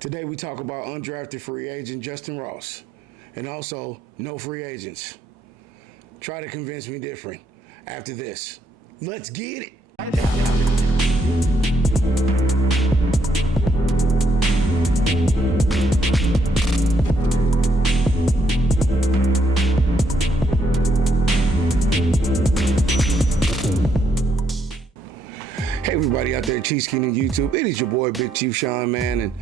Today we talk about undrafted free agent Justyn Ross and also no free agents. Try to convince me different after this. Let's get it. Hey everybody out there, Chiefs King on YouTube. It is your boy Big Chief Shawn, man, and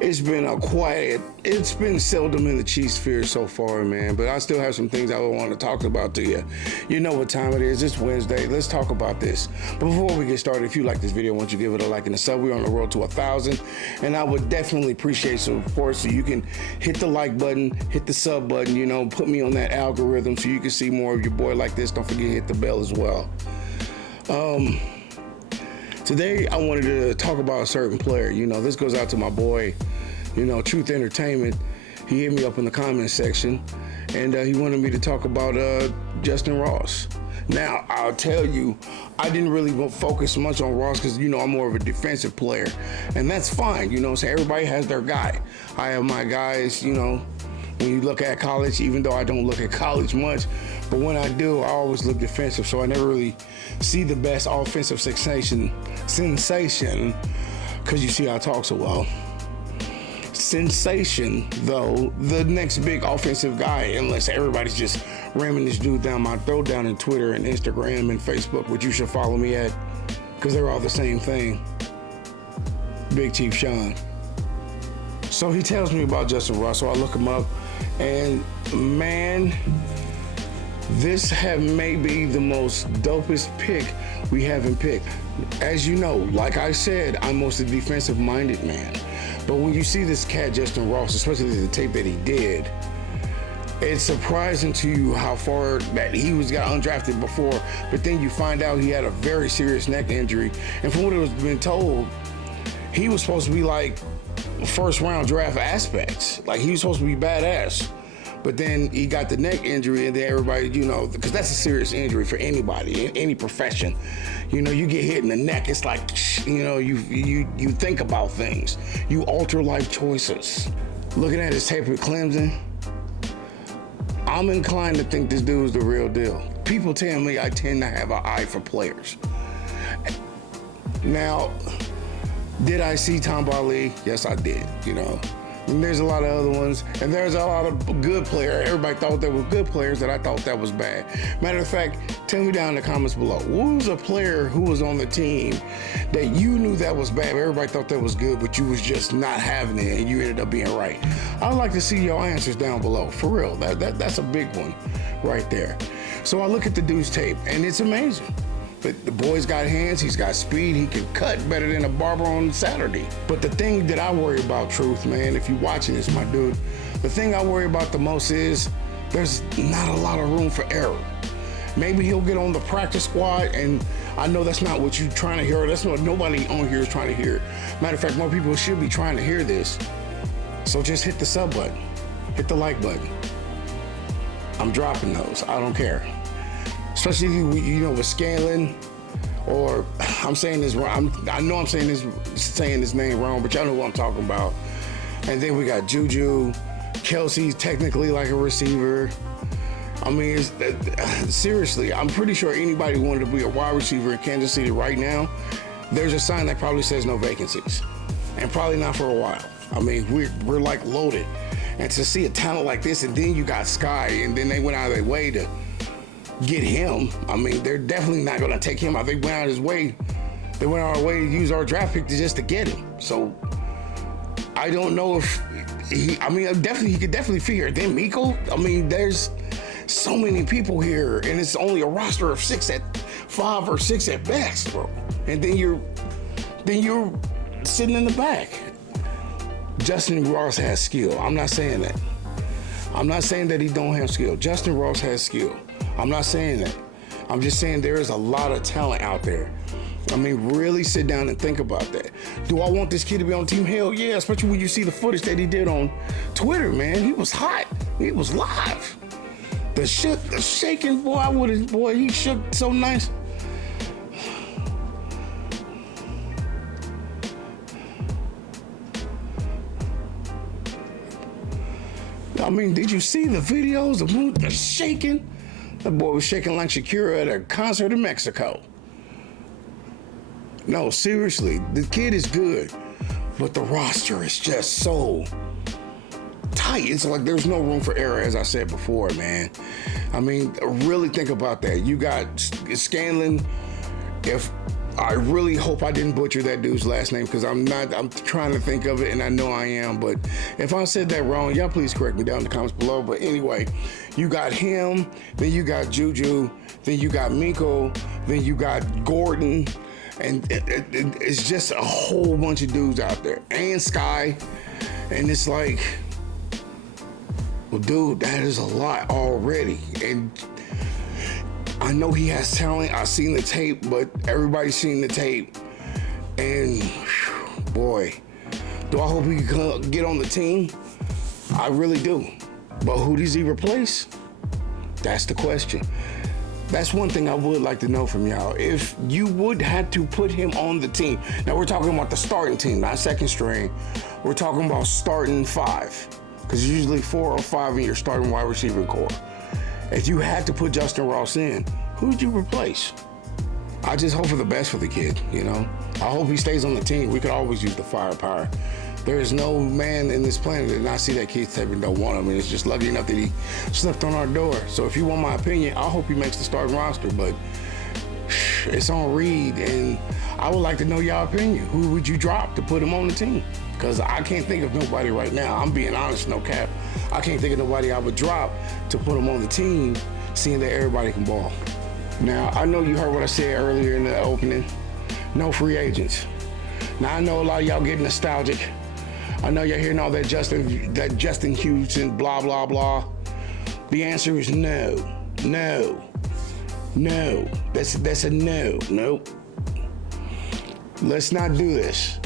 it's been seldom in the Chiefs sphere so far, man, but I still have some things I want to talk about to you. You know what time it is. It's Wednesday. Let's talk about this. But before we get started, if you like this video, I want you to give it a like and a sub. We're on the road to 1,000, and I would definitely appreciate some support, so you can hit the like button, hit the sub button, you know, put me on that algorithm so you can see more of your boy like this. Don't forget to hit the bell as well. Today, I wanted to talk about a certain player. You know, this goes out to my boy, you know, Truth Entertainment. He hit me up in the comments section, and he wanted me to talk about Justyn Ross. Now, I'll tell you, I didn't really focus much on Ross because, you know, I'm more of a defensive player, and that's fine. You know, so everybody has their guy. I have my guys, you know. When you look at college, even though I don't look at college much, but when I do, I always look defensive, so I never really see the best offensive sensation, because you see I talk so well. Sensation, though, the next big offensive guy, unless everybody's just ramming this dude down my throat down in Twitter and Instagram and Facebook, which you should follow me at, because they're all the same thing. Big Chief Shawn. So he tells me about Justyn Ross, so I look him up, and man, this may be the most dopest pick we haven't picked. As you know, like I said, I'm mostly defensive-minded man, but when you see this cat, Justyn Ross, especially the tape that he did, it's surprising to you how far that he got undrafted before, but then you find out he had a very serious neck injury, and from what it was been told, he was supposed to be like first round draft aspects. Like, he was supposed to be badass, but then he got the neck injury, and then everybody, you know, because that's a serious injury for anybody, any profession. You know, you get hit in the neck, it's like, you know, you think about things, you alter life choices. Looking at his tape at Clemson, I'm inclined to think this dude's the real deal. People tell me I tend to have an eye for players. Now, did I see Tom Barley? Yes, I did, you know. And there's a lot of other ones, and there's a lot of good players. Everybody thought they were good players that I thought that was bad. Matter of fact, tell me down in the comments below, what was a player who was on the team that you knew that was bad, everybody thought that was good, but you was just not having it, and you ended up being right? I'd like to see your answers down below, for real. That's a big one right there. So I look at the dude's tape, and it's amazing. But the boy's got hands, he's got speed, he can cut better than a barber on Saturday. But the thing that I worry about, Truth, man, if you're watching this, my dude, the thing I worry about the most is there's not a lot of room for error. Maybe he'll get on the practice squad, and I know that's not what you're trying to hear. That's what nobody on here is trying to hear. Matter of fact, more people should be trying to hear this. So just hit the sub button, hit the like button. I'm dropping those, I don't care. Especially, you know, with Scanlon, or I'm saying this wrong. I know I'm saying this name wrong, but y'all know what I'm talking about. And then we got Juju. Kelsey's technically like a receiver. I mean, seriously, I'm pretty sure anybody who wanted to be a wide receiver in Kansas City right now, there's a sign that probably says no vacancies, and probably not for a while. I mean, we're like loaded, and to see a talent like this, and then you got Sky, and then they went out of their way to get him. I mean, they're definitely not going to take him out. They went out of our way to use our draft pick just to get him. So I don't know if he could definitely figure it. Then Miko, I mean, there's so many people here, and it's only a roster of 5 or 6 at best, bro. And then you're sitting in the back. Justyn Ross has skill. I'm not saying that. I'm not saying that he don't have skill. Justyn Ross has skill. I'm not saying that. I'm just saying there is a lot of talent out there. I mean, really sit down and think about that. Do I want this kid to be on team? Hell yeah, especially when you see the footage that he did on Twitter, man. He was hot. He was live. The shaking, boy, he shook so nice. I mean, did you see the videos of the shaking? That boy was shaking like Shakira at a concert in Mexico. No, seriously, the kid is good, but the roster is just so tight. It's like there's no room for error, as I said before, man. I mean, really think about that. You got Scanlon. If I really hope I didn't butcher that dude's last name, because I'm trying to think of it, and I know I am, but if I said that wrong, y'all please correct me down in the comments below. But anyway, you got him, then you got Juju, then you got Minko, then you got Gordon, and it's just a whole bunch of dudes out there, and Sky, and it's like, well, dude, that is a lot already. And I know he has talent. I've seen the tape, but everybody's seen the tape. And boy, do I hope he can get on the team? I really do. But who does he replace? That's the question. That's one thing I would like to know from y'all. If you would have to put him on the team. Now we're talking about the starting team, not second string. We're talking about starting five. Because usually 4 or 5 in your starting wide receiver core. If you had to put Justyn Ross in, who would you replace? I just hope for the best for the kid, you know? I hope he stays on the team. We could always use the firepower. There is no man in this planet that not see that kid tape and don't want him. And it's just lucky enough that he slipped on our door. So if you want my opinion, I hope he makes the starting roster. But it's on Reed, and I would like to know your opinion. Who would you drop to put him on the team? Because I can't think of nobody right now. I'm being honest, no cap. I can't think of nobody I would drop to put him on the team, seeing that everybody can ball. Now, I know you heard what I said earlier in the opening. No free agents. Now, I know a lot of y'all getting nostalgic. I know y'all hearing all that Justyn Houston, blah, blah, blah. The answer is no, no, no. That's a no, nope. Let's not do this.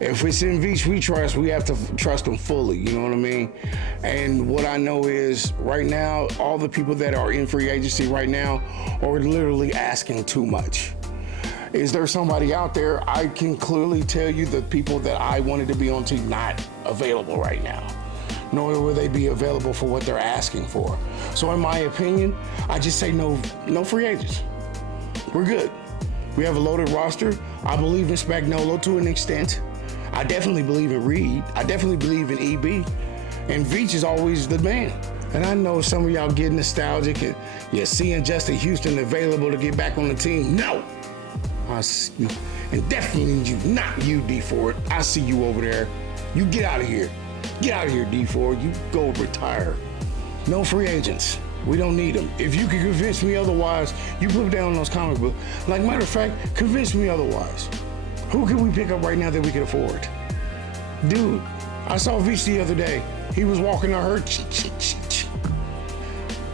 If it's in Veach we trust, we have to trust them fully, you know what I mean? And what I know is, right now, all the people that are in free agency right now are literally asking too much. Is there somebody out there? I can clearly tell you the people that I wanted to be on team not available right now, nor will they be available for what they're asking for. So in my opinion, I just say no free agents. We're good. We have a loaded roster. I believe in Spagnuolo to an extent. I definitely believe in Reed. I definitely believe in EB. And Veach is always the man. And I know some of y'all get nostalgic and you're seeing Justyn Houston available to get back on the team. No. And definitely not you, D Ford. I see you over there. You get out of here. Get out of here, D Ford. You go retire. No free agents. We don't need them. If you can convince me otherwise, you put down in those comic books. Like, matter of fact, convince me otherwise. Who can we pick up right now that we can afford? Dude, I saw Veach the other day. He was walking, I heard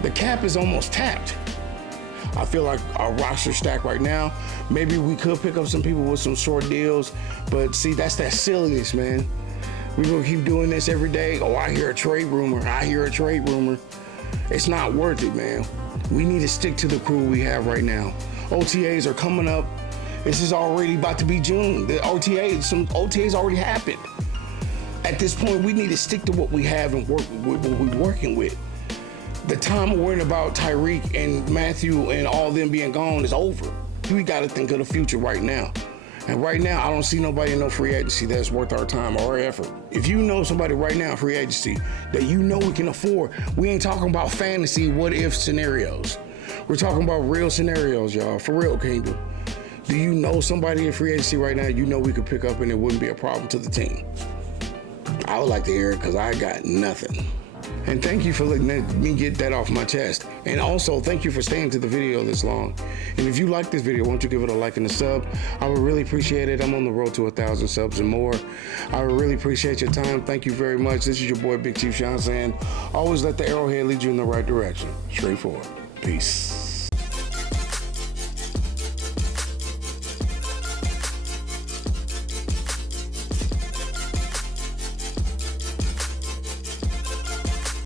the cap is almost tapped. I feel like our roster stacked right now. Maybe we could pick up some people with some short deals, but see, that's that silliness, man. We're gonna keep doing this every day. Oh, I hear a trade rumor. I hear a trade rumor. It's not worth it, man. We need to stick to the crew we have right now. OTAs are coming up. This is already about to be June. Some OTAs already happened. At this point, we need to stick to what we have and work with what we're working with. The time of worrying about Tyreek and Matthew and all them being gone is over. We got to think of the future right now. And right now, I don't see nobody in no free agency that's worth our time or our effort. If you know somebody right now in free agency that you know we can afford, we ain't talking about fantasy what-if scenarios. We're talking about real scenarios, y'all. For real, Kingdom. Do you know somebody in free agency right now you know we could pick up and it wouldn't be a problem to the team? I would like to hear it because I got nothing. And thank you for letting me get that off my chest. And also, thank you for staying to the video this long. And if you like this video, won't you give it a like and a sub? I would really appreciate it. I'm on the road to 1,000 subs and more. I would really appreciate your time. Thank you very much. This is your boy, Big Chief Shawn, saying, always let the arrowhead lead you in the right direction. Straightforward. Peace.